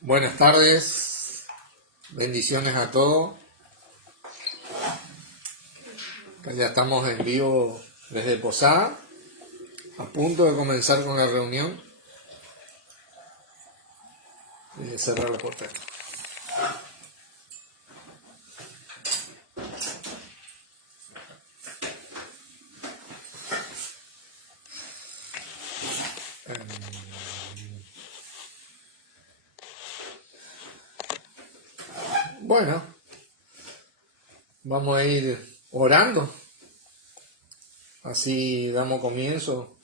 Buenas tardes, bendiciones a todos. Ya estamos en vivo desde Posada, a punto de comenzar con la reunión y de cerrar la puerta. Bueno, vamos a ir orando, así damos comienzo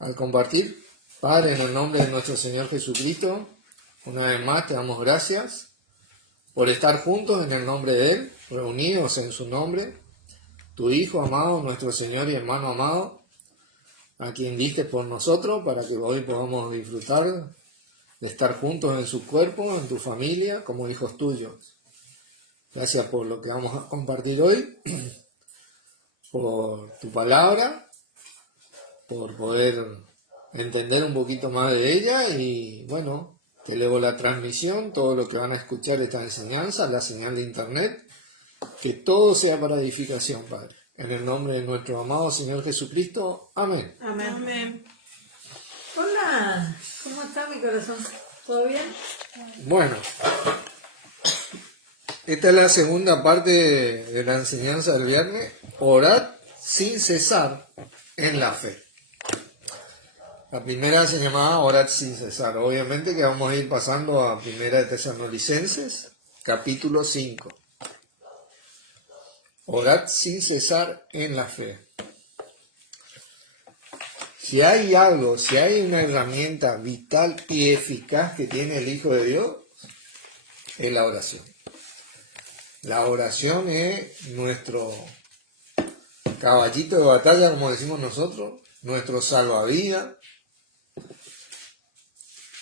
al compartir. Padre, en el nombre de nuestro Señor Jesucristo, una vez más te damos gracias por estar juntos en el nombre de Él, reunidos en su nombre, tu Hijo amado, nuestro Señor y hermano amado, a quien diste por nosotros, para que hoy podamos disfrutar de estar juntos en su cuerpo, en tu familia, como hijos tuyos. Gracias por lo que vamos a compartir hoy, por tu palabra, por poder entender un poquito más de ella y bueno, que luego la transmisión, todo lo que van a escuchar esta enseñanza, la señal de internet, que todo sea para edificación, Padre. En el nombre de nuestro amado Señor Jesucristo. Amén. Amén. Amén. Hola, ¿cómo está mi corazón? ¿Todo bien? Bueno, esta es la segunda parte de la enseñanza del viernes. Orad sin cesar en la fe. La primera se llamaba Orad sin cesar. Obviamente que vamos a ir pasando a Primera de Tesalonicenses, capítulo 5. Orad sin cesar en la fe. Si hay algo, si hay una herramienta vital y eficaz que tiene el Hijo de Dios, es la oración. La oración es nuestro caballito de batalla, como decimos nosotros, nuestro salvavidas,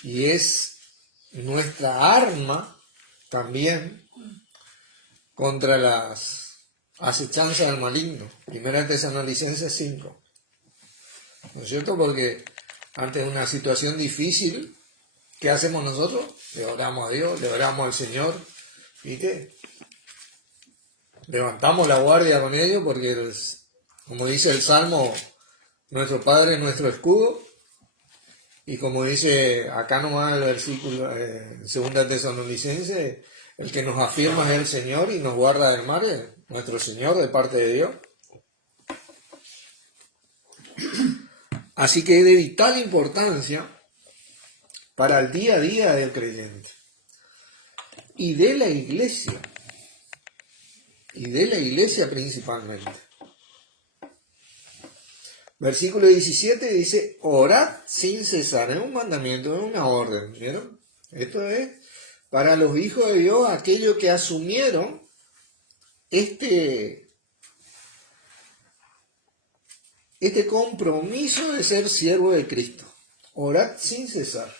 y es nuestra arma también contra las acechanzas del maligno. Primera de Tesalonicenses 5. ¿No es cierto? Porque ante una situación difícil, ¿qué hacemos nosotros? Le oramos a Dios, le oramos al Señor. ¿Viste? Levantamos la guardia con ellos porque, como dice el Salmo, nuestro Padre es nuestro escudo. Y como dice acá nomás el versículo, segunda Tesalonicenses, el que nos afirma es el Señor y nos guarda del mal es nuestro Señor de parte de Dios. Así que es de vital importancia para el día a día del creyente y de la iglesia principalmente. Versículo 17 dice, orad sin cesar. Es un mandamiento, es una orden, ¿vieron? Esto es para los hijos de Dios, aquellos que asumieron este compromiso de ser siervo de Cristo. Orad sin cesar.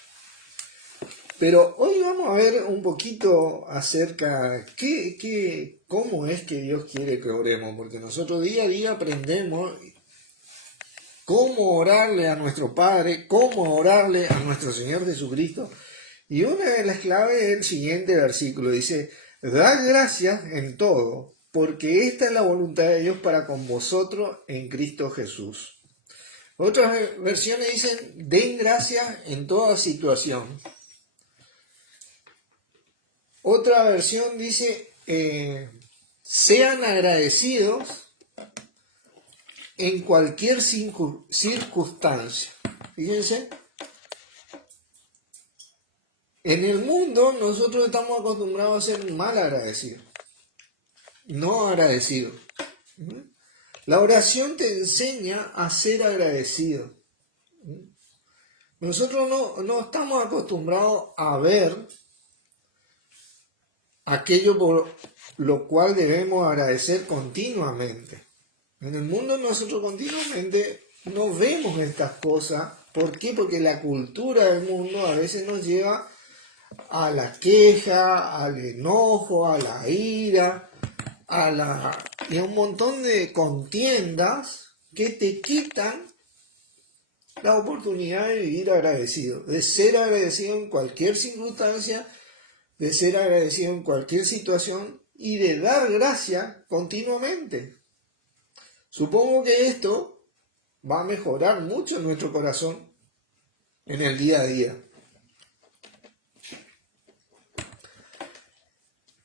Pero hoy vamos a ver un poquito acerca cómo es que Dios quiere que oremos, porque nosotros día a día aprendemos cómo orarle a nuestro Padre, cómo orarle a nuestro Señor Jesucristo. Y una de las claves es el siguiente versículo. Dice, dad gracias en todo, porque esta es la voluntad de Dios para con vosotros en Cristo Jesús. Otras versiones dicen, den gracias en toda situación. Otra versión dice, sean agradecidos en cualquier circunstancia. Fíjense, en el mundo nosotros estamos acostumbrados a ser mal agradecidos, no agradecidos. La oración te enseña a ser agradecido. Nosotros no estamos acostumbrados a ver aquello por lo cual debemos agradecer continuamente. En el mundo nosotros continuamente no vemos estas cosas. ¿Por qué? Porque la cultura del mundo a veces nos lleva a la queja, al enojo, a la ira, y a un montón de contiendas que te quitan la oportunidad de vivir agradecido, de ser agradecido en cualquier circunstancia, de ser agradecido en cualquier situación y de dar gracia continuamente. Supongo que esto va a mejorar mucho nuestro corazón en el día a día.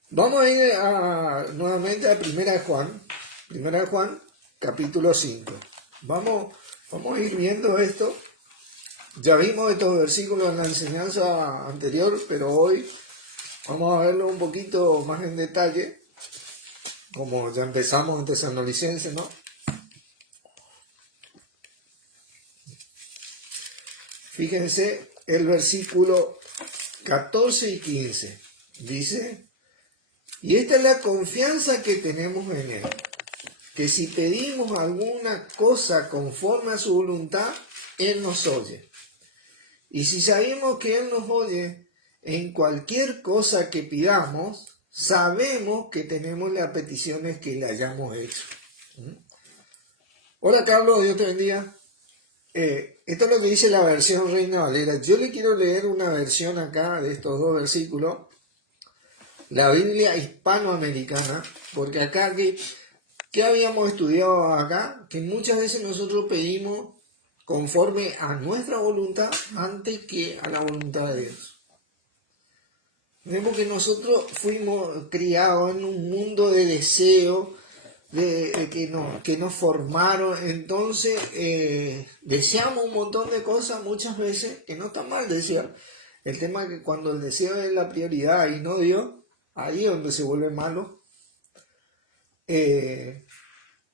Vamos a ir nuevamente a Primera de Juan, capítulo 5. Vamos a ir viendo esto. Ya vimos estos versículos en la enseñanza anterior, pero hoy vamos a verlo un poquito más en detalle, como ya empezamos en Tesalonicenses, ¿no? Fíjense el versículo 14 y 15. Dice: y esta es la confianza que tenemos en Él, que si pedimos alguna cosa conforme a su voluntad, Él nos oye. Y si sabemos que Él nos oye en cualquier cosa que pidamos, sabemos que tenemos las peticiones que le hayamos hecho. Hola Carlos, Dios te bendiga. Esto es lo que dice la versión Reina Valera. Yo le quiero leer una versión acá de estos dos versículos, la Biblia hispanoamericana, porque acá ¿qué habíamos estudiado acá? Que muchas veces nosotros pedimos conforme a nuestra voluntad antes que a la voluntad de Dios. Porque nosotros fuimos criados en un mundo de deseo, que nos formaron, entonces deseamos un montón de cosas muchas veces, que no está mal desear. El tema es que cuando el deseo es la prioridad y no Dios, ahí es donde se vuelve malo.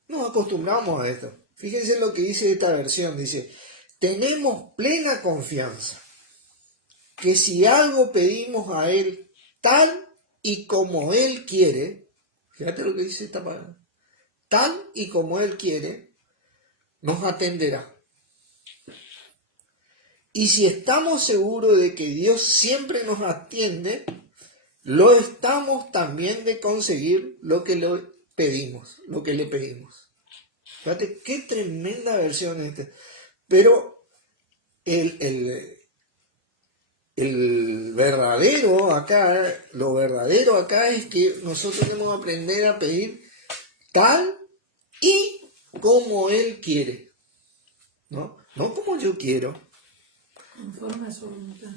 Nos acostumbramos a esto. Fíjense lo que dice esta versión. Dice: tenemos plena confianza que si algo pedimos a Él tal y como Él quiere, fíjate lo que dice esta palabra, tal y como Él quiere, nos atenderá. Y si estamos seguros de que Dios siempre nos atiende, lo estamos también de conseguir lo que le pedimos. Fíjate qué tremenda versión esta. Pero lo verdadero acá es que nosotros tenemos que aprender a pedir tal y como Él quiere. No como yo quiero. Conforme a su voluntad.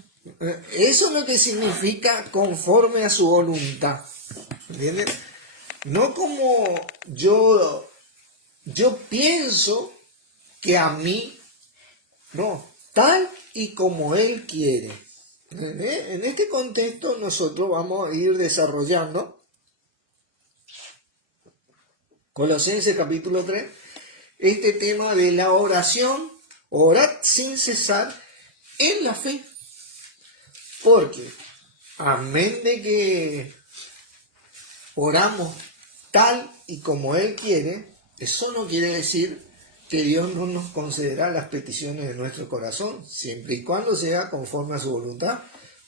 Eso es lo que significa conforme a su voluntad. ¿Entienden? No como yo pienso que a mí, no, tal y como Él quiere. En este contexto nosotros vamos a ir desarrollando Colosenses capítulo 3, este tema de la oración, orad sin cesar en la fe. Porque, amén de que oramos tal y como Él quiere, eso no quiere decir que Dios no nos concederá las peticiones de nuestro corazón, siempre y cuando sea conforme a su voluntad.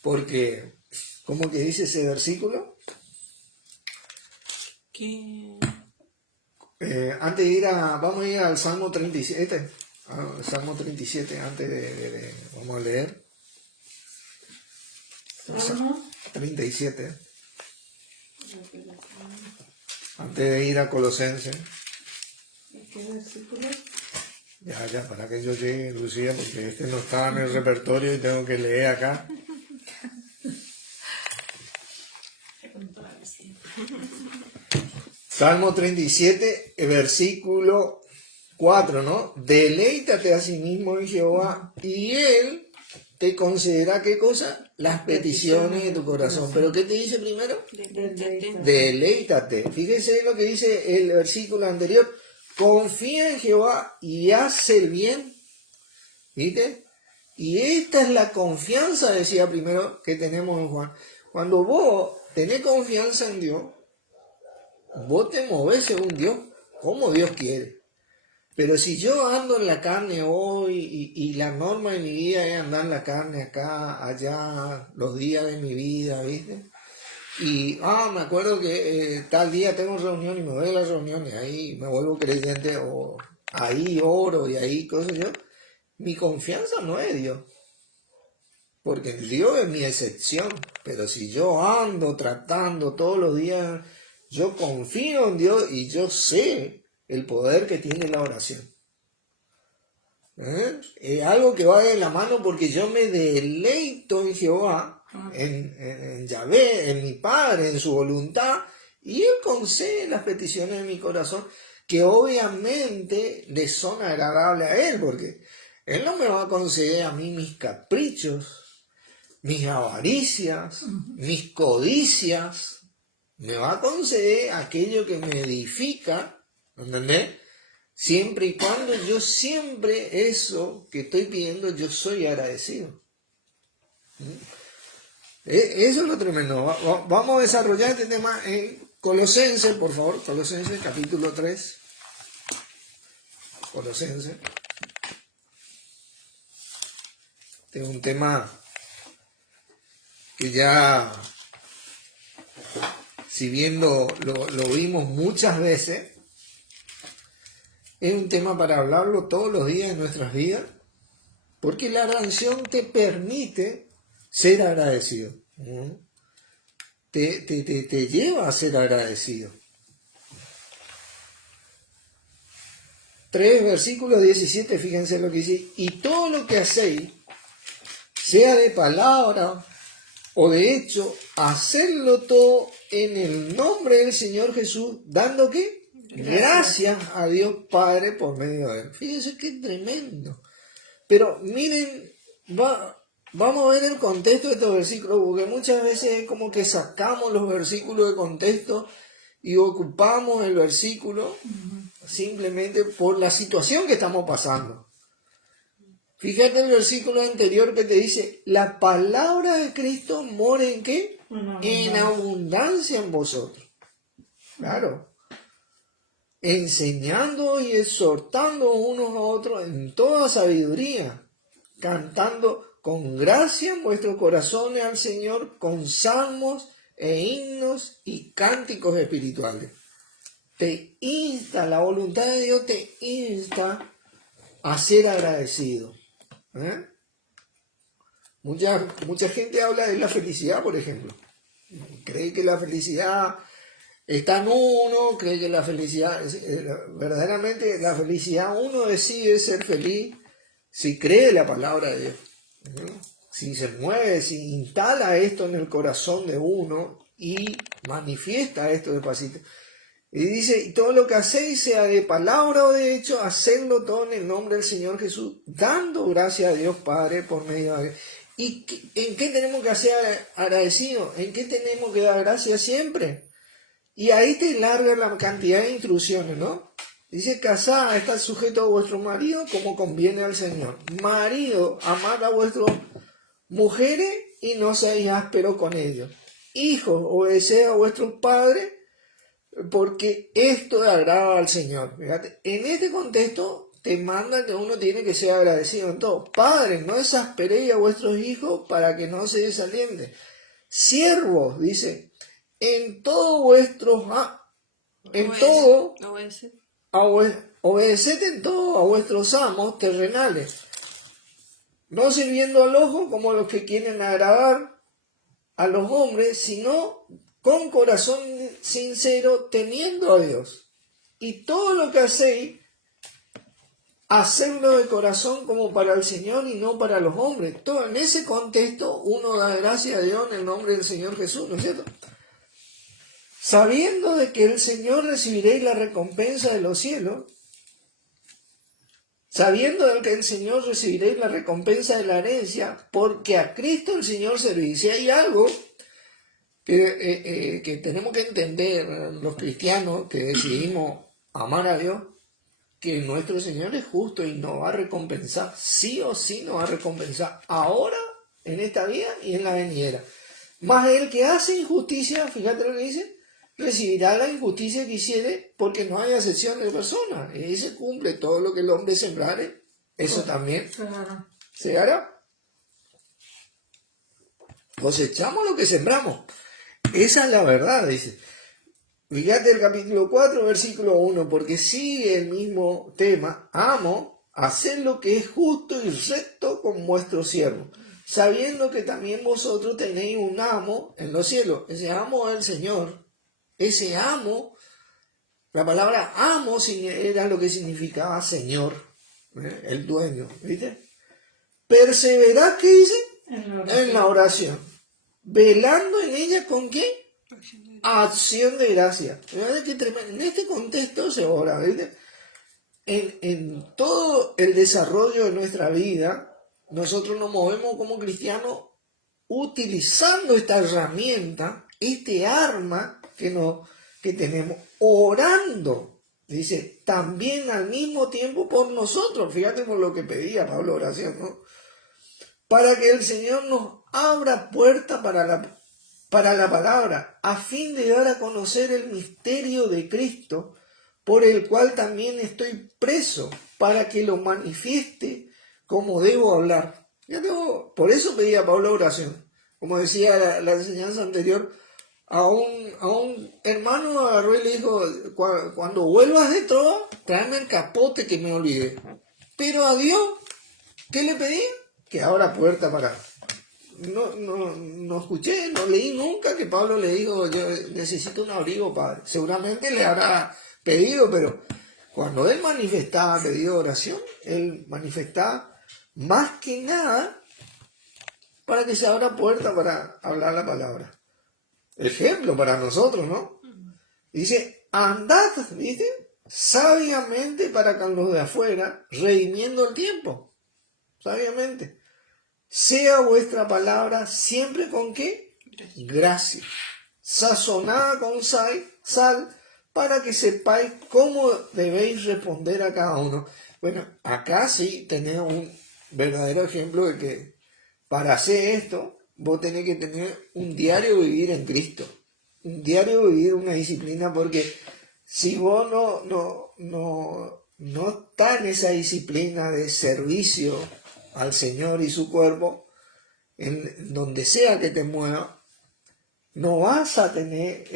Porque, ¿cómo que dice ese versículo? Antes de vamos a ir al Salmo 37. Salmo 37, vamos a leer. Salmo 37. Antes de ir a Colosenses. ¿Qué versículo? Ya, para que yo llegue, Lucía, porque este no estaba en el repertorio y tengo que leer acá. Salmo 37, versículo 4, ¿no? Deleítate a sí mismo en Jehová y Él te concederá, ¿qué cosa? Las peticiones de tu corazón. ¿Pero qué te dice primero? Deleítate. Fíjense lo que dice el versículo anterior. Confía en Jehová y haz el bien. ¿Viste? Y esta es la confianza, decía primero, que tenemos en Juan. Cuando vos tenés confianza en Dios, vos te movés según Dios, como Dios quiere. Pero si yo ando en la carne hoy y la norma de mi vida es andar en la carne acá, allá, los días de mi vida, ¿viste? Y, me acuerdo que tal día tengo reunión y me voy a las reuniones, ahí me vuelvo creyente, o ahí oro y ahí cosas yo. mi confianza no es Dios. Porque Dios es mi excepción. Pero si yo ando tratando todos los días, yo confío en Dios y yo sé el poder que tiene la oración. Es algo que va de la mano porque yo me deleito en Jehová, en Yahvé, en mi Padre, en su voluntad, y Él concede las peticiones de mi corazón, que obviamente le son agradables a Él, porque Él no me va a conceder a mí mis caprichos, mis avaricias, mis codicias, me va a conceder aquello que me edifica, ¿entendés? Siempre y cuando yo siempre eso que estoy pidiendo, yo soy agradecido. Eso es lo tremendo. Vamos a desarrollar este tema en Colosenses, por favor. Colosenses, capítulo 3. Colosenses. Este es un tema que ya, si bien lo vimos muchas veces, es un tema para hablarlo todos los días de nuestras vidas, porque la oración te permite ser agradecido. Te lleva a ser agradecido. 3 versículos 17, fíjense lo que dice: y todo lo que hacéis, sea de palabra o de hecho, hacerlo todo en el nombre del Señor Jesús, dando ¿qué? Gracias a Dios Padre por medio de Él. Fíjense qué tremendo. Pero miren, vamos a ver el contexto de estos versículos, porque muchas veces es como que sacamos los versículos de contexto y ocupamos el versículo simplemente por la situación que estamos pasando. Fíjate el versículo anterior que te dice: la palabra de Cristo mora ¿en qué? En abundancia en vosotros. Claro. Enseñando y exhortando unos a otros en toda sabiduría, cantando con gracia en vuestros corazones al Señor con salmos e himnos y cánticos espirituales. Te insta, la voluntad de Dios te insta a ser agradecido. Mucha gente habla de la felicidad, por ejemplo. Cree que la felicidad está en uno, cree que la felicidad, verdaderamente la felicidad, uno decide ser feliz si cree la palabra de Dios. Si se mueve, si instala esto en el corazón de uno y manifiesta esto despacito. Y dice: y todo lo que hacéis, sea de palabra o de hecho, hacedlo todo en el nombre del Señor Jesús, dando gracias a Dios Padre por medio de Él. ¿Y en qué tenemos que ser agradecidos? ¿En qué tenemos que dar gracias siempre? Y ahí te larga la cantidad de instrucciones, ¿no? Dice: casad, está sujeto a vuestro marido como conviene al Señor. Marido, amad a vuestras mujeres y no seáis ásperos con ellos. Hijos, obedeced a vuestros padres, porque esto agrada al Señor. Fíjate, en este contexto te manda que uno tiene que ser agradecido en todo. Padres, no exasperéis a vuestros hijos para que no se desalienten. Siervos, dice, en todo vuestros, obedeced en todo a vuestros amos terrenales, no sirviendo al ojo como los que quieren agradar a los hombres, sino con corazón sincero, temiendo a Dios. Y todo lo que hacéis, hacedlo de corazón como para el Señor y no para los hombres. Todo en ese contexto uno da gracias a Dios en el nombre del Señor Jesús, ¿no es cierto? Sabiendo de que el Señor recibiréis la recompensa de los cielos, sabiendo de que el Señor recibiréis la recompensa de la herencia, porque a Cristo el Señor servís. Si hay algo que tenemos que entender los cristianos que decidimos amar a Dios, que nuestro Señor es justo y nos va a recompensar, sí o sí nos va a recompensar, ahora, en esta vida y en la venidera. Mas el que hace injusticia, fíjate lo que dice, recibirá la injusticia que hiciere, porque no hay acepción de personas. Y ahí se cumple todo lo que el hombre sembrare, eso también se hará. Cosechamos lo que sembramos. Esa es la verdad, dice. Fíjate el capítulo 4, versículo 1, porque sigue el mismo tema. Amo, haced lo que es justo y recto con vuestro siervo, sabiendo que también vosotros tenéis un amo en los cielos. Ese amo es el Señor. Ese amo, la palabra amo era lo que significaba Señor, el dueño, ¿viste? Perseverad, ¿qué dice? En la oración. Velando en ella, ¿con qué? Acción de gracia. En este contexto se ora, ¿viste? En todo el desarrollo de nuestra vida, nosotros nos movemos como cristianos utilizando esta herramienta, este arma que tenemos, orando. Dice, también al mismo tiempo por nosotros. Fíjate por lo que pedía Pablo, oración, ¿no? Para que el Señor nos abra puerta para la palabra, a fin de dar a conocer el misterio de Cristo, por el cual también estoy preso, para que lo manifieste como debo hablar. Por eso pedía Pablo oración. Como decía la enseñanza anterior, a un hermano agarró y le dijo, cuando vuelvas de todo, tráeme el capote que me olvidé. Pero a Dios, ¿qué le pedí? Que abra puerta para... No escuché, no leí nunca que Pablo le dijo, yo necesito un abrigo, padre. Seguramente le habrá pedido, pero cuando él manifestaba pedido de oración, él manifestaba más que nada para que se abra puerta para hablar la palabra. Ejemplo para nosotros, ¿no? Dice, andad, ¿viste? Sabiamente para con los de afuera, redimiendo el tiempo. Sabiamente. Sea vuestra palabra siempre con ¿qué? Gracia. Sazonada con sal, para que sepáis cómo debéis responder a cada uno. Bueno, acá sí tenemos un verdadero ejemplo de que para hacer esto, vos tenés que tener un diario vivir en Cristo. Un diario vivir una disciplina, porque si vos no estás en esa disciplina de servicio al Señor y su cuerpo, en donde sea que te mueva, no vas a tener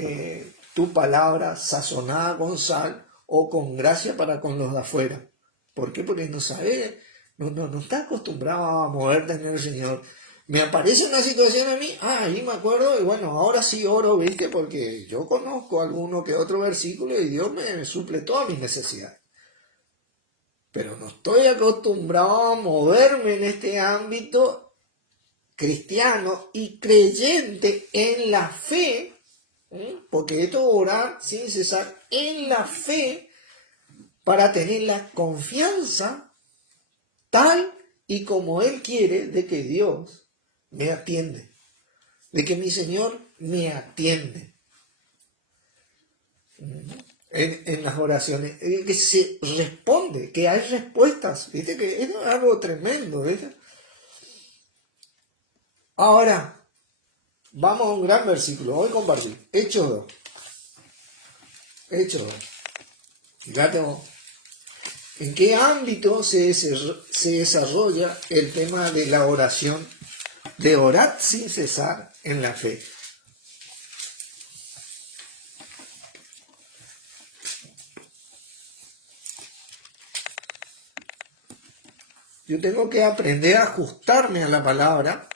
tu palabra sazonada con sal o con gracia para con los de afuera. ¿Por qué? Porque no sabes, no estás acostumbrado a moverte en el Señor. Me aparece una situación a mí, ahí me acuerdo, y bueno, ahora sí oro, ¿viste? Porque yo conozco alguno que otro versículo y Dios me suple todas mis necesidades. Pero no estoy acostumbrado a moverme en este ámbito cristiano y creyente en la fe, porque esto es orar sin cesar en la fe para tener la confianza tal y como Él quiere de que Dios me atiende, de que mi Señor me atiende en las oraciones, que se responde, que hay respuestas, ¿viste? Que es algo tremendo, ¿viste? Ahora, vamos a un gran versículo, voy a compartir, Hechos 2. Hechos 2. Fíjate vos, ¿en qué ámbito se desarrolla el tema de la oración, de orar sin cesar en la fe? Yo tengo que aprender a ajustarme a la palabra,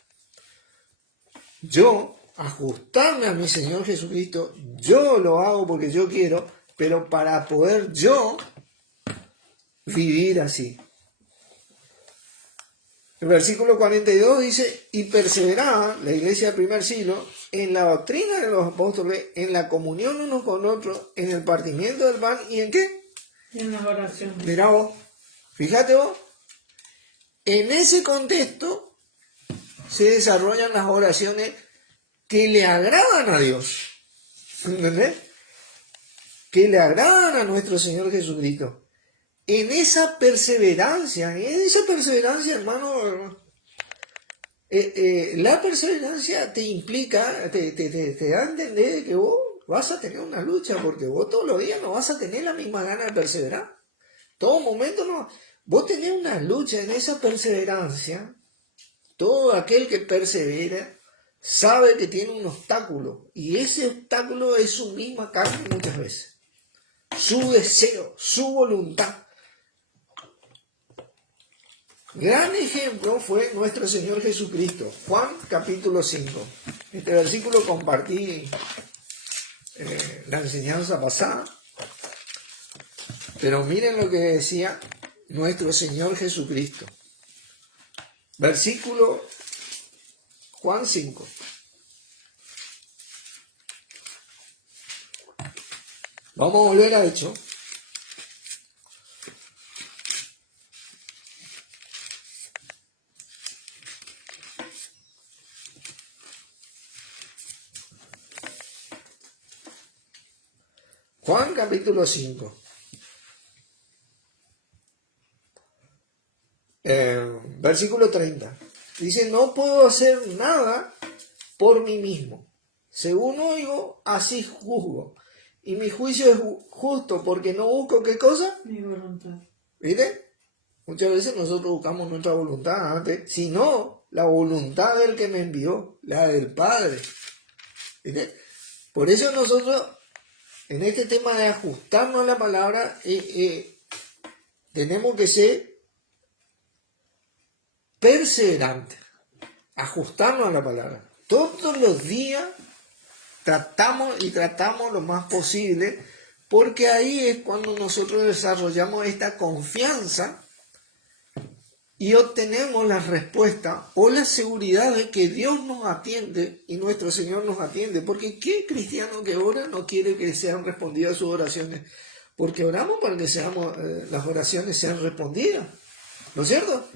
yo ajustarme a mi Señor Jesucristo, yo lo hago porque yo quiero, pero para poder yo vivir así. El versículo 42 dice, y perseveraba la iglesia del primer siglo en la doctrina de los apóstoles, en la comunión unos con otros, en el partimiento del pan, ¿y en qué? En las oraciones. Mirá vos, fíjate vos, en ese contexto se desarrollan las oraciones que le agradan a Dios, ¿entendés? Que le agradan a nuestro Señor Jesucristo. En esa perseverancia, hermano, la perseverancia te implica, te da a entender que vos vas a tener una lucha, porque vos todos los días no vas a tener la misma gana de perseverar. Todo momento no. Vos tenés una lucha en esa perseverancia. Todo aquel que persevera sabe que tiene un obstáculo, y ese obstáculo es su misma carne muchas veces. Su deseo, su voluntad. Gran ejemplo fue nuestro Señor Jesucristo. Juan capítulo 5. Este versículo compartí la enseñanza pasada. Pero miren lo que decía nuestro Señor Jesucristo. Versículo Juan 5. Vamos a volver a Hechos. Juan capítulo 5. Versículo 30. Dice, no puedo hacer nada por mí mismo. Según oigo, así juzgo. Y mi juicio es justo porque no busco ¿qué cosa? Mi voluntad. ¿Viste? Muchas veces nosotros buscamos nuestra voluntad antes, sino la voluntad del que me envió, la del Padre. ¿Viste? Por eso nosotros, en este tema de ajustarnos a la palabra, tenemos que ser perseverantes, ajustarnos a la palabra. Todos los días tratamos lo más posible, porque ahí es cuando nosotros desarrollamos esta confianza y obtenemos la respuesta o la seguridad de que Dios nos atiende y nuestro Señor nos atiende. Porque ¿qué cristiano que ora no quiere que sean respondidas sus oraciones? Porque oramos para que las oraciones sean respondidas, ¿no es cierto?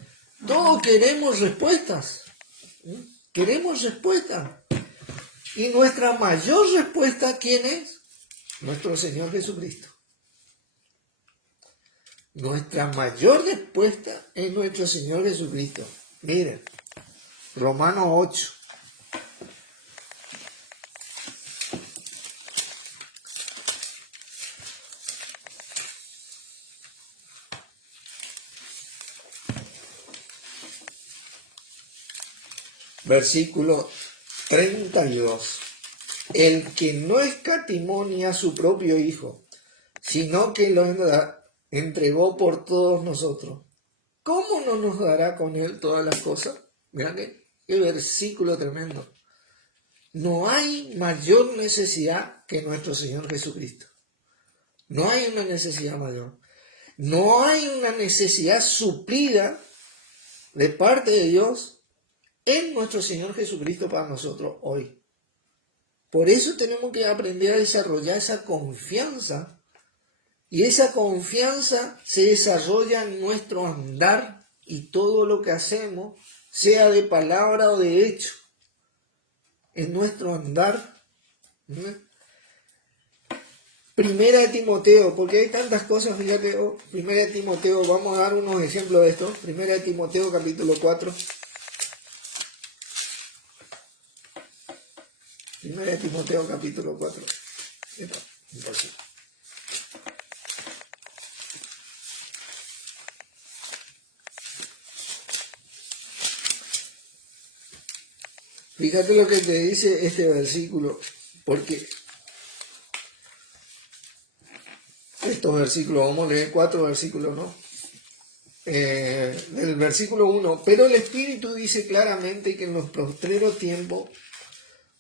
Todos queremos respuestas, queremos respuestas. Y nuestra mayor respuesta, ¿quién es? Nuestro Señor Jesucristo. Nuestra mayor respuesta es nuestro Señor Jesucristo. Miren, Romanos 8. Versículo 32. El que no escatimó ni a su propio Hijo, sino que lo entregó por todos nosotros, ¿cómo no nos dará con él todas las cosas? Mirá qué versículo tremendo. No hay mayor necesidad que nuestro Señor Jesucristo. No hay una necesidad mayor. No hay una necesidad suplida de parte de Dios en nuestro Señor Jesucristo para nosotros hoy. Por eso tenemos que aprender a desarrollar esa confianza. Y esa confianza se desarrolla en nuestro andar y todo lo que hacemos, sea de palabra o de hecho, en nuestro andar. Primera de Timoteo, porque hay tantas cosas, fíjate, Primera de Timoteo, vamos a dar unos ejemplos de esto. Primera de Timoteo, capítulo 4. Primera de Timoteo, capítulo 4. Entonces, fíjate lo que te dice este versículo, porque estos versículos, vamos a leer 4 versículos, ¿no? Del versículo 1, pero el Espíritu dice claramente que en los postreros tiempos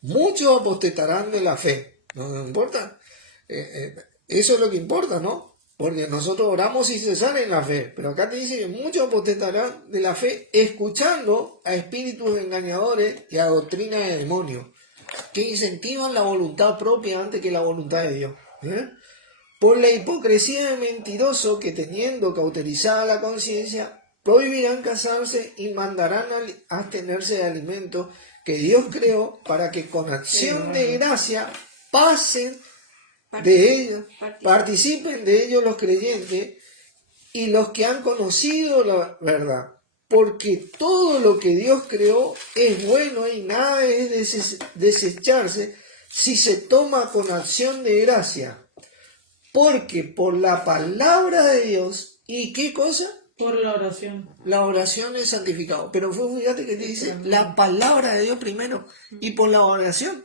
muchos apostatarán de la fe. ¿No importa? Eso es lo que importa, ¿no? Porque nosotros oramos sin cesar en la fe, pero acá te dice que muchos apostatarán de la fe escuchando a espíritus engañadores y a doctrina de demonios que incentivan la voluntad propia antes que la voluntad de Dios. Por la hipocresía de mentirosos que teniendo cauterizada la conciencia prohibirán casarse y mandarán a abstenerse de alimentos que Dios creó para que con acción de gracia pasen de ellos, participen de ellos los creyentes y los que han conocido la verdad. Porque todo lo que Dios creó es bueno y nada es desecharse si se toma con acción de gracia. Porque por la palabra de Dios, ¿y qué cosa? Por la oración. La oración es santificado. Pero fíjate que te dice la palabra de Dios primero y por la oración.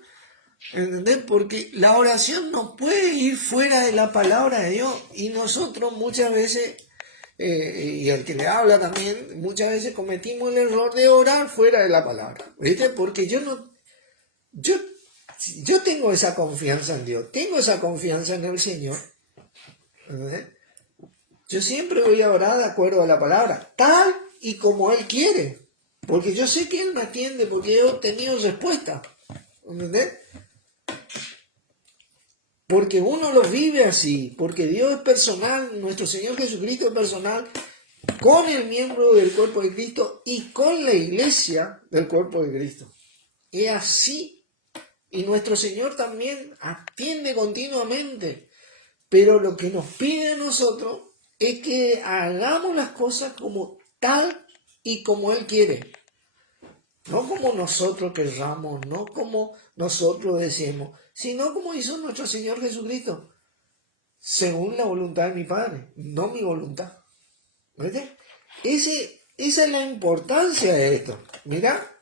¿Entendés? Porque la oración no puede ir fuera de la palabra de Dios. Y nosotros muchas veces y el que le habla también, muchas veces cometimos el error de orar fuera de la palabra, ¿viste? Porque yo tengo esa confianza en Dios, tengo esa confianza en el Señor, ¿verdad? Yo siempre voy a orar de acuerdo a la palabra, tal y como Él quiere, porque yo sé que Él me atiende, porque he obtenido respuesta, ¿entendés? Porque uno lo vive así, porque Dios es personal, nuestro Señor Jesucristo es personal, con el miembro del cuerpo de Cristo y con la iglesia del cuerpo de Cristo. Es así, y nuestro Señor también atiende continuamente, pero lo que nos pide a nosotros es que hagamos las cosas como tal y como Él quiere. No como nosotros querramos, no como nosotros deseemos, sino como hizo nuestro Señor Jesucristo, según la voluntad de mi Padre, no mi voluntad. ¿Ves? Esa es la importancia de esto. Mira,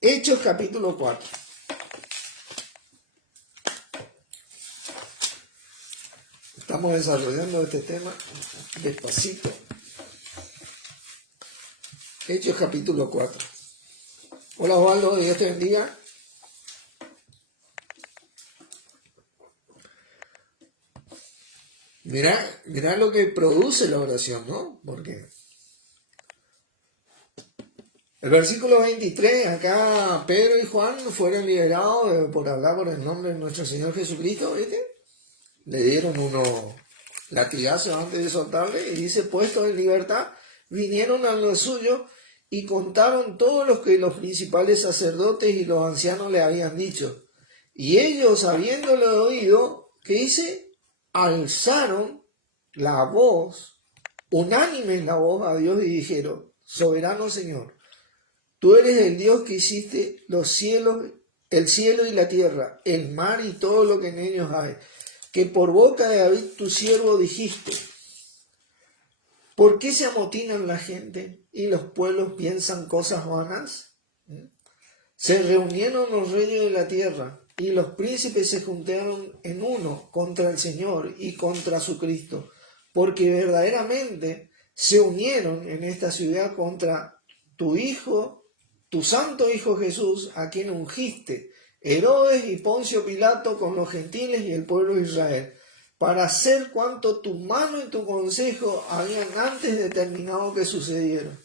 Hechos capítulo 4. Estamos desarrollando este tema despacito. Hechos capítulo 4. Hola Osvaldo, Dios te bendiga. Mirá lo que produce la oración, ¿no? Porque el versículo 23, acá Pedro y Juan fueron liberados por hablar por el nombre de nuestro Señor Jesucristo, ¿viste? Le dieron unos latigazos antes de soltarle y dice, puestos en libertad, vinieron a lo suyo y contaron todo lo que los principales sacerdotes y los ancianos le habían dicho. Y ellos, habiéndolo oído, ¿qué dice? Alzaron la voz, unánime la voz a Dios y dijeron, soberano Señor, tú eres el Dios que hiciste los cielos, el cielo y la tierra, el mar y todo lo que en ellos hay, que por boca de David tu siervo dijiste, ¿por qué se amotinan la gente y los pueblos piensan cosas vanas? Se reunieron los reyes de la tierra y los príncipes se juntaron en uno contra el Señor y contra su Cristo, porque verdaderamente se unieron en esta ciudad contra tu Hijo, tu santo Hijo Jesús, a quien ungiste, Herodes y Poncio Pilato con los gentiles y el pueblo de Israel, para hacer cuanto tu mano y tu consejo habían antes determinado que sucediera.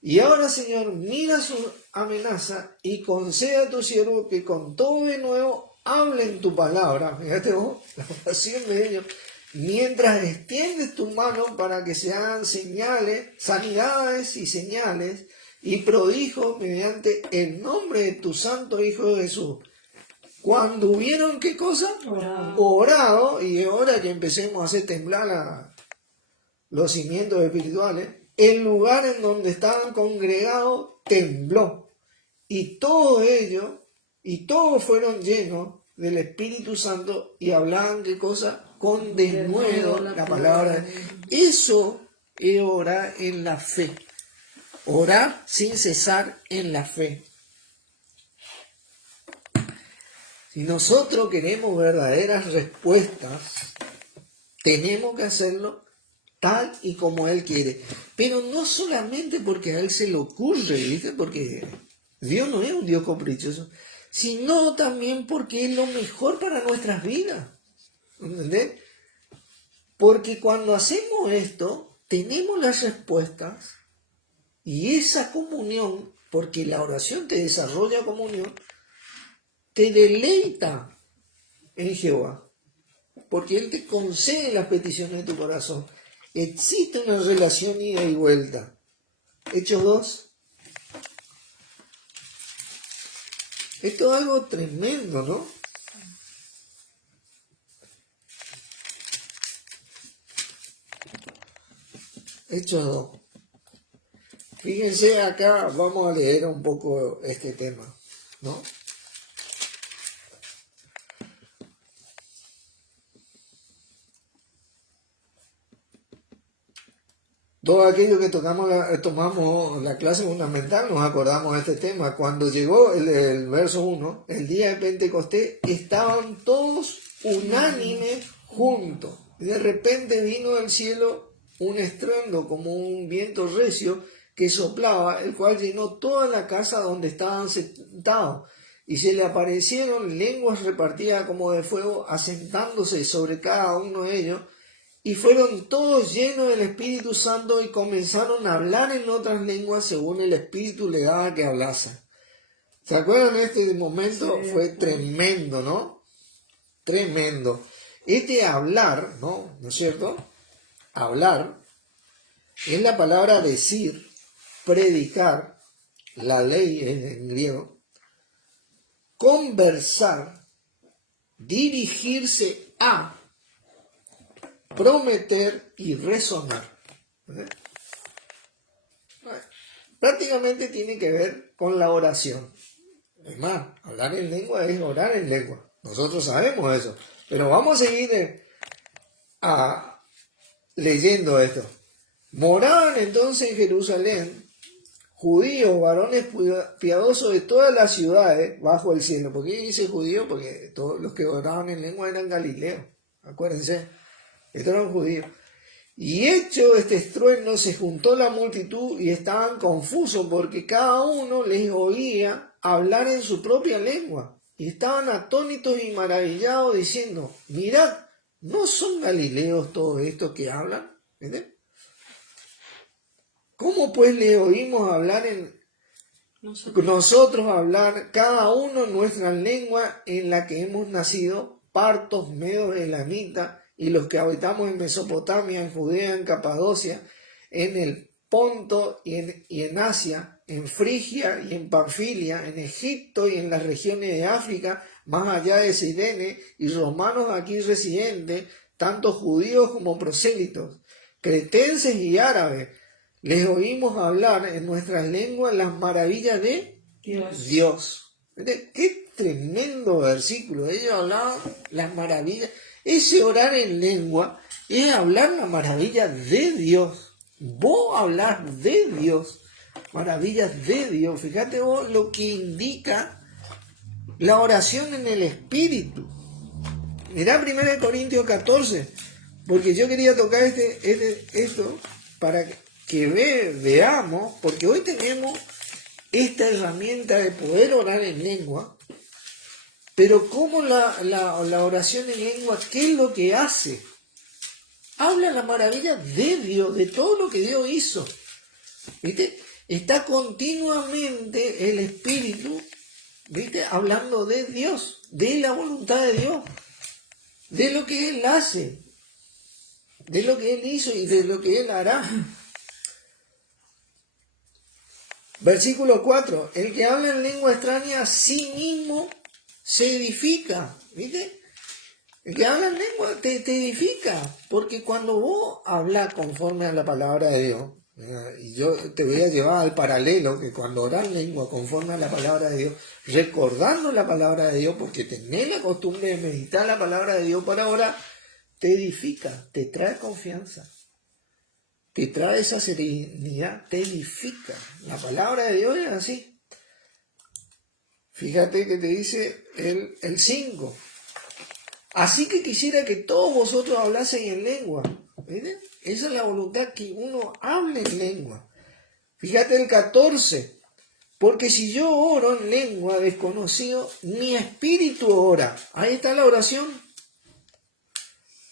Y ahora, Señor, mira su amenaza y concede a tu siervo que con todo de nuevo hable en tu palabra. Fíjate vos, la oración de ellos. Mientras extiendes tu mano para que se hagan señales, sanidades y señales y prodigios mediante el nombre de tu santo Hijo Jesús. Cuando hubieron, ¿qué cosa? Orado, y es hora que empecemos a hacer temblar los cimientos espirituales. El lugar en donde estaban congregados tembló, y todos ellos, y todos fueron llenos del Espíritu Santo y hablaban ¿qué cosa? Con denuedo la palabra. Eso es orar en la fe, orar sin cesar en la fe. Si nosotros queremos verdaderas respuestas, tenemos que hacerlo tal y como Él quiere. Pero no solamente porque a Él se le ocurre, ¿viste? Porque Dios no es un Dios caprichoso, sino también porque es lo mejor para nuestras vidas. ¿Entendés? Porque cuando hacemos esto, tenemos las respuestas y esa comunión, porque la oración te desarrolla comunión, te deleita en Jehová, porque Él te concede las peticiones de tu corazón. Existe una relación ida y vuelta. Hechos 2. Esto es algo tremendo, ¿no? Hechos 2. Fíjense acá, vamos a leer un poco este tema, ¿no? Todo aquello que tomamos la clase fundamental, nos acordamos de este tema. Cuando llegó el verso 1, el día de Pentecostés, estaban todos unánimes juntos. Y de repente vino del cielo un estruendo como un viento recio que soplaba, el cual llenó toda la casa donde estaban sentados, y se le aparecieron lenguas repartidas como de fuego, asentándose sobre cada uno de ellos, y fueron todos llenos del Espíritu Santo y comenzaron a hablar en otras lenguas según el Espíritu le daba que hablasen. ¿Se acuerdan de este momento? Sí. Fue tremendo, ¿no? Tremendo. Este hablar, ¿no? ¿No es cierto? Hablar es la palabra decir, predicar, la ley es en griego, conversar, dirigirse a, prometer y resonar. Prácticamente tiene que ver con la oración. Es más, hablar en lengua es orar en lengua. Nosotros sabemos eso. Pero vamos a seguir leyendo esto. Moraban entonces en Jerusalén judíos, varones piadosos de todas las ciudades bajo el cielo. ¿Por qué dice judíos? Porque todos los que oraban en lengua eran galileos. Acuérdense, estos eran judíos. Y hecho este estruendo, se juntó la multitud y estaban confusos porque cada uno les oía hablar en su propia lengua. Y estaban atónitos y maravillados diciendo, mirad, ¿no son galileos todos estos que hablan? ¿Entienden? ¿Cómo pues le oímos hablar nosotros hablar, cada uno en nuestra lengua en la que hemos nacido, partos, medos, elamitas, y los que habitamos en Mesopotamia, en Judea, en Capadocia, en el Ponto y en Asia, en Frigia y en Panfilia, en Egipto y en las regiones de África, más allá de Cirene, y romanos aquí residentes, tanto judíos como prosélitos, cretenses y árabes, les oímos hablar en nuestras lenguas las maravillas de Dios. Qué tremendo versículo. Ellos hablaban las maravillas. Ese orar en lengua es hablar la maravilla de Dios. Vos hablar de Dios, maravillas de Dios. Fíjate vos lo que indica la oración en el Espíritu. Mirá 1 Corintios 14, porque yo quería tocar esto para que veamos, porque hoy tenemos esta herramienta de poder orar en lengua. Pero ¿cómo la oración en lengua, qué es lo que hace? Habla la maravilla de Dios, de todo lo que Dios hizo. ¿Viste? Está continuamente el Espíritu, ¿viste? Hablando de Dios, de la voluntad de Dios, de lo que Él hace, de lo que Él hizo y de lo que Él hará. Versículo 4. El que habla en lengua extraña a sí mismo se edifica, ¿viste? El que habla en lengua te edifica, porque cuando vos hablas conforme a la palabra de Dios, y yo te voy a llevar al paralelo, que cuando orás en lengua conforme a la palabra de Dios, recordando la palabra de Dios, porque tenés la costumbre de meditar la palabra de Dios para orar, te edifica, te trae confianza, te trae esa serenidad, te edifica. La palabra de Dios es así. Fíjate que te dice el 5. Así que quisiera que todos vosotros hablaseis en lengua. ¿Ven? Esa es la voluntad, que uno hable en lengua. Fíjate el 14. Porque si yo oro en lengua desconocido, mi espíritu ora. Ahí está la oración.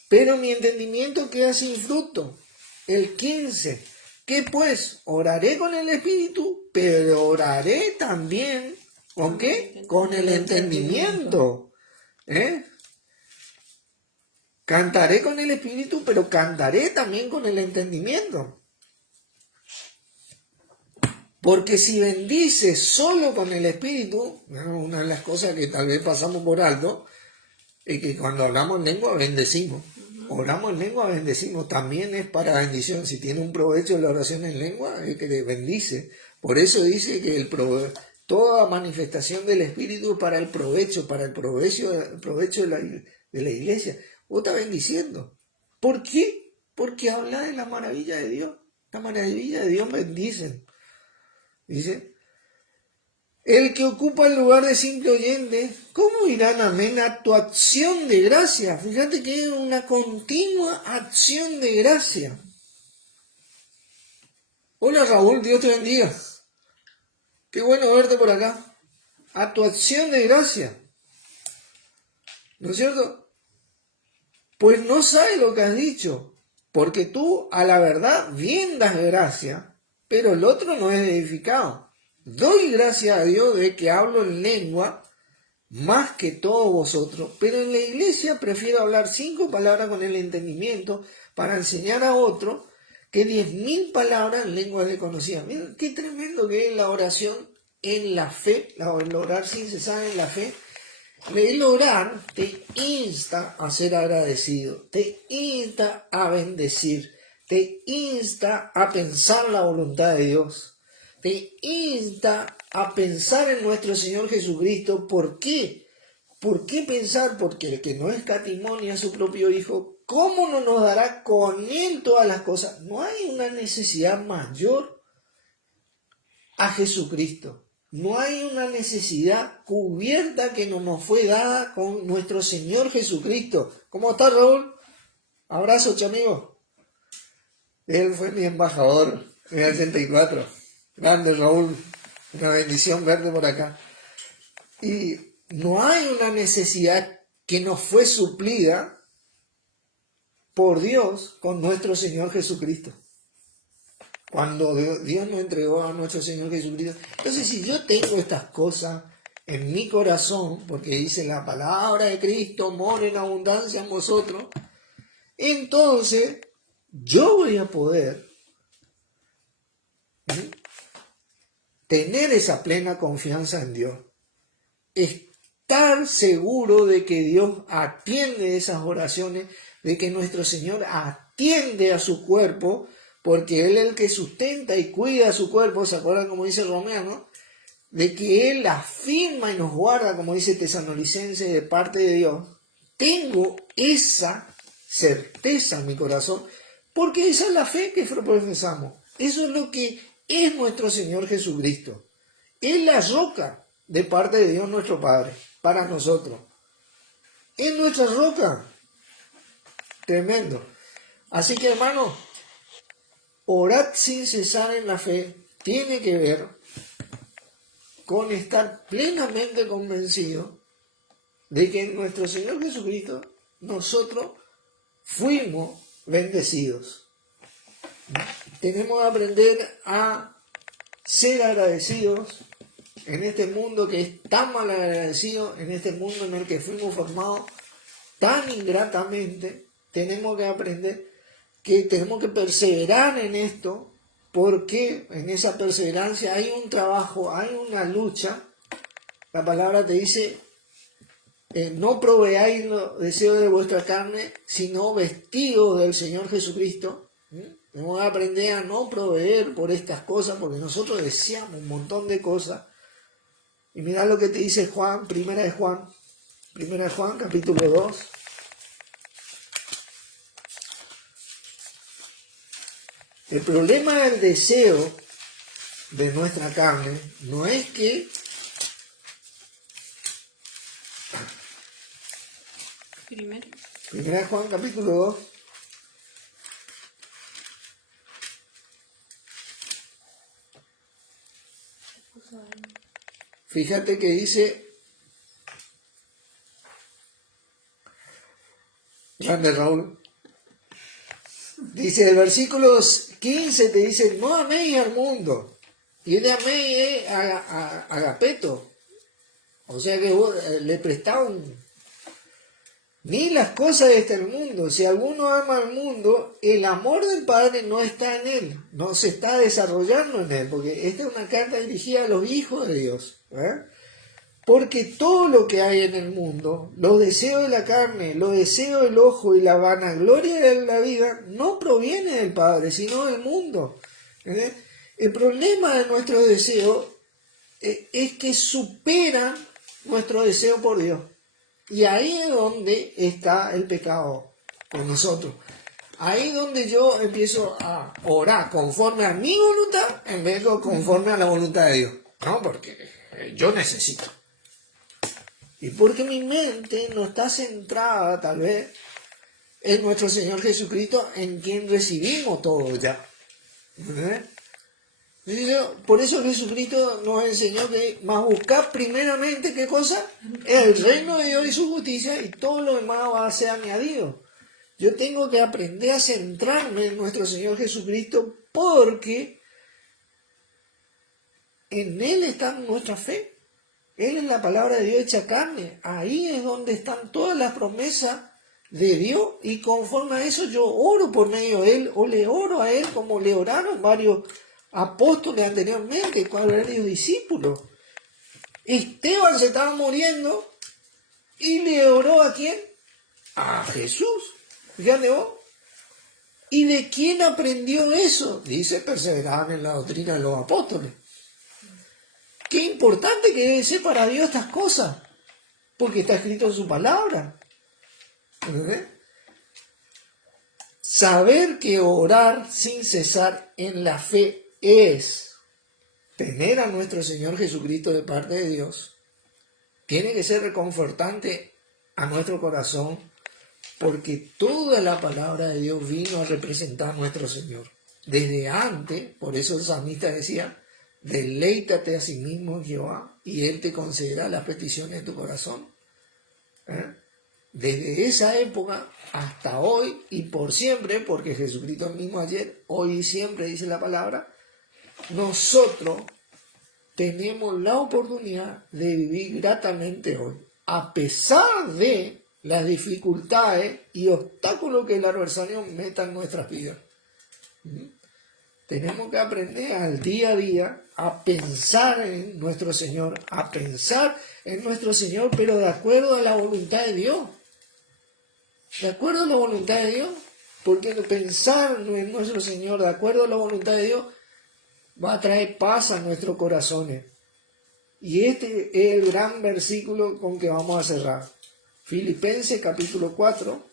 Pero mi entendimiento queda sin fruto. El 15. ¿Qué pues? Oraré con el espíritu, pero oraré también. ¿Con qué? Con el entendimiento. Cantaré con el espíritu, pero cantaré también con el entendimiento. Porque si bendices solo con el espíritu, una de las cosas que tal vez pasamos por alto, es que cuando hablamos en lengua bendecimos. Oramos en lengua, bendecimos. También es para bendición. Si tiene un provecho la oración en lengua, es que te bendice. Por eso dice que toda manifestación del Espíritu es para el provecho de la iglesia. Vos estás bendiciendo. ¿Por qué? Porque habla de la maravilla de Dios. La maravilla de Dios bendice. Dice, el que ocupa el lugar de simple oyente, ¿cómo dirán amén a tu acción de gracia? Fíjate que es una continua acción de gracia. Hola Raúl, Dios te bendiga. Qué bueno verte por acá. A tu acción de gracia. ¿No es cierto? Pues no sabes lo que has dicho. Porque tú a la verdad bien das gracia, pero el otro no es edificado. Doy gracias a Dios de que hablo en lengua más que todos vosotros, pero en la iglesia prefiero hablar 5 palabras con el entendimiento para enseñar a otro que 10.000 palabras en lenguas desconocidas. Miren qué tremendo que es la oración en la fe, el orar sin cesar en la fe. El orar te insta a ser agradecido, te insta a bendecir, te insta a pensar la voluntad de Dios, te insta a pensar en nuestro Señor Jesucristo. ¿Por qué? ¿Por qué pensar? Porque el que no escatimó ni a su propio Hijo, ¿cómo no nos dará con Él todas las cosas? No hay una necesidad mayor a Jesucristo. No hay una necesidad cubierta que no nos fue dada con nuestro Señor Jesucristo. ¿Cómo está, Raúl? Abrazo, chamigo. Él fue mi embajador en el 84. Grande, Raúl. Una bendición verte por acá. Y no hay una necesidad que nos fue suplida por Dios con nuestro Señor Jesucristo. Cuando Dios nos entregó a nuestro Señor Jesucristo. Entonces, si yo tengo estas cosas en mi corazón, porque dice la palabra de Cristo, mora en abundancia en vosotros, entonces yo voy a poder tener esa plena confianza en Dios. Estar seguro de que Dios atiende esas oraciones, de que nuestro Señor atiende a su cuerpo, porque Él es el que sustenta y cuida a su cuerpo. ¿Se acuerdan como dice Romeano? De que Él afirma y nos guarda, como dice Tesalonicenses, de parte de Dios. Tengo esa certeza en mi corazón, porque esa es la fe que profesamos. Eso es lo que es nuestro Señor Jesucristo. Es la roca de parte de Dios nuestro Padre, para nosotros. Es nuestra roca. Tremendo. Así que, hermano, orad sin cesar en la fe tiene que ver con estar plenamente convencido de que en nuestro Señor Jesucristo nosotros fuimos bendecidos. Tenemos que aprender a ser agradecidos en este mundo que es tan mal agradecido, en este mundo en el que fuimos formados tan ingratamente. Tenemos que aprender que tenemos que perseverar en esto, porque en esa perseverancia hay un trabajo, hay una lucha. La palabra te dice, no proveáis los deseos de vuestra carne, sino vestidos del Señor Jesucristo. Tenemos que aprender a no proveer por estas cosas, porque nosotros deseamos un montón de cosas. Y mirá lo que te dice Juan, primera de Juan capítulo 2. El problema del deseo de nuestra carne no es que Primera de Juan capítulo 2. Fíjate que dice, grande Raúl, dice el versículo 15, te dice, no améis al mundo, y el améis es agapeto, o sea que vos le prestaban ni las cosas de este mundo. Si alguno ama al mundo, el amor del Padre no está en él, no se está desarrollando en él, porque esta es una carta dirigida a los hijos de Dios. Porque todo lo que hay en el mundo, los deseos de la carne, los deseos del ojo y la vanagloria de la vida, no proviene del Padre, sino del mundo. El problema de nuestros deseos es que superan nuestro deseo por Dios. Y ahí es donde está el pecado con nosotros. Ahí es donde yo empiezo a orar conforme a mi voluntad en vez de conforme a la voluntad de Dios. No, porque yo necesito. Y porque mi mente no está centrada tal vez en nuestro Señor Jesucristo, en quien recibimos todo ya. Por eso Jesucristo nos enseñó que más buscar primeramente, ¿qué cosa? El reino de Dios y su justicia, y todo lo demás va a ser añadido. Yo tengo que aprender a centrarme en nuestro Señor Jesucristo, porque en Él está nuestra fe. Él es la palabra de Dios hecha carne. Ahí es donde están todas las promesas de Dios, y conforme a eso yo oro por medio de Él, o le oro a Él como le oraron varios apóstoles anteriormente, varios discípulos. Esteban se estaba muriendo y le oró ¿a quién? A Jesús. Fíjate vos. ¿Y de quién aprendió eso? Dice, perseveraban en la doctrina de los apóstoles. Qué importante que debe ser para Dios estas cosas, porque está escrito en su palabra. ¿Entendés? Saber que orar sin cesar en la fe es tener a nuestro Señor Jesucristo de parte de Dios. Tiene que ser reconfortante a nuestro corazón, porque toda la palabra de Dios vino a representar a nuestro Señor. Desde antes, por eso el salmista decía, deleítate a sí mismo en Jehová, y Él te concederá las peticiones de tu corazón. Desde esa época hasta hoy y por siempre, porque Jesucristo es el mismo ayer, hoy y siempre, dice la palabra, nosotros tenemos la oportunidad de vivir gratamente hoy, a pesar de las dificultades y obstáculos que el adversario meta en nuestras vidas. Tenemos que aprender al día a día a pensar en nuestro Señor, pero de acuerdo a la voluntad de Dios. De acuerdo a la voluntad de Dios, porque pensar en nuestro Señor de acuerdo a la voluntad de Dios va a traer paz a nuestros corazones. Y este es el gran versículo con que vamos a cerrar. Filipenses capítulo 4.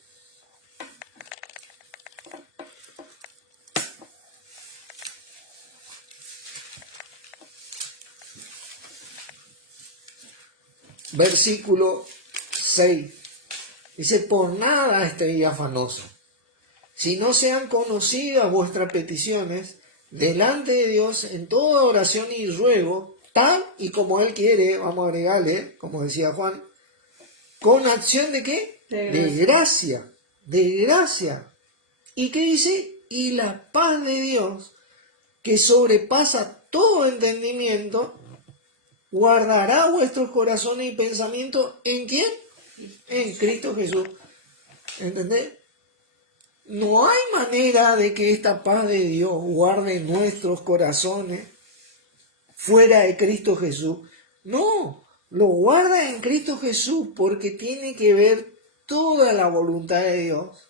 Versículo 6. Dice, por nada estéis afanosos, si no sean conocidas vuestras peticiones delante de Dios en toda oración y ruego, tal y como Él quiere, vamos a agregarle, como decía Juan, con acción ¿de qué? De gracia. ¿Y qué dice? Y la paz de Dios, que sobrepasa todo entendimiento, guardará vuestros corazones y pensamientos, ¿en quién? En Cristo Jesús. ¿Entendés? No hay manera de que esta paz de Dios guarde nuestros corazones fuera de Cristo Jesús. No, lo guarda en Cristo Jesús, porque tiene que ver toda la voluntad de Dios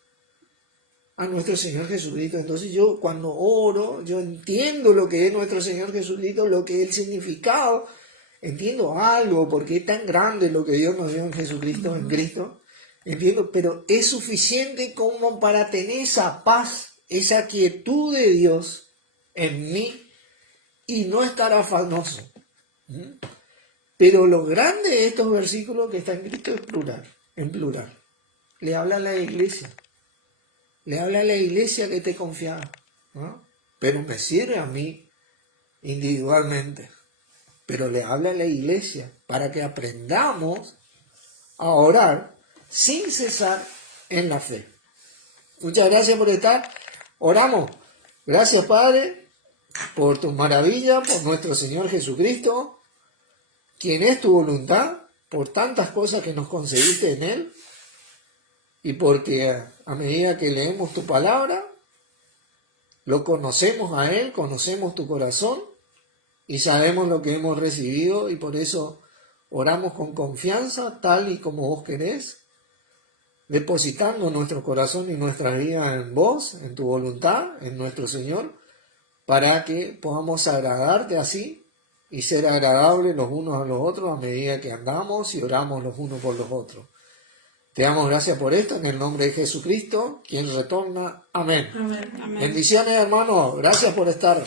a nuestro Señor Jesucristo. Entonces yo cuando oro, yo entiendo lo que es nuestro Señor Jesucristo, lo que es el significado, entiendo algo, porque es tan grande lo que Dios nos dio en Jesucristo, en Cristo. Entiendo, pero es suficiente como para tener esa paz, esa quietud de Dios en mí y no estar afanoso. Pero lo grande de estos versículos que está escrito es plural, en plural. Le habla a la iglesia. Le habla a la iglesia que te confiaba, ¿no? Pero me sirve a mí individualmente. Pero le habla a la iglesia para que aprendamos a orar sin cesar en la fe. Muchas gracias por estar. Oramos. Gracias, Padre, por tu maravilla, por nuestro Señor Jesucristo, quien es tu voluntad, por tantas cosas que nos concediste en Él, y porque a medida que leemos tu palabra, lo conocemos a Él, conocemos tu corazón, y sabemos lo que hemos recibido, y por eso oramos con confianza, tal y como vos querés, depositando nuestro corazón y nuestra vida en vos, en tu voluntad, en nuestro Señor, para que podamos agradarte así y ser agradables los unos a los otros a medida que andamos y oramos los unos por los otros. Te damos gracias por esto en el nombre de Jesucristo, quien retorna. Amén. Amén. Amén. Bendiciones, hermanos. Gracias por estar.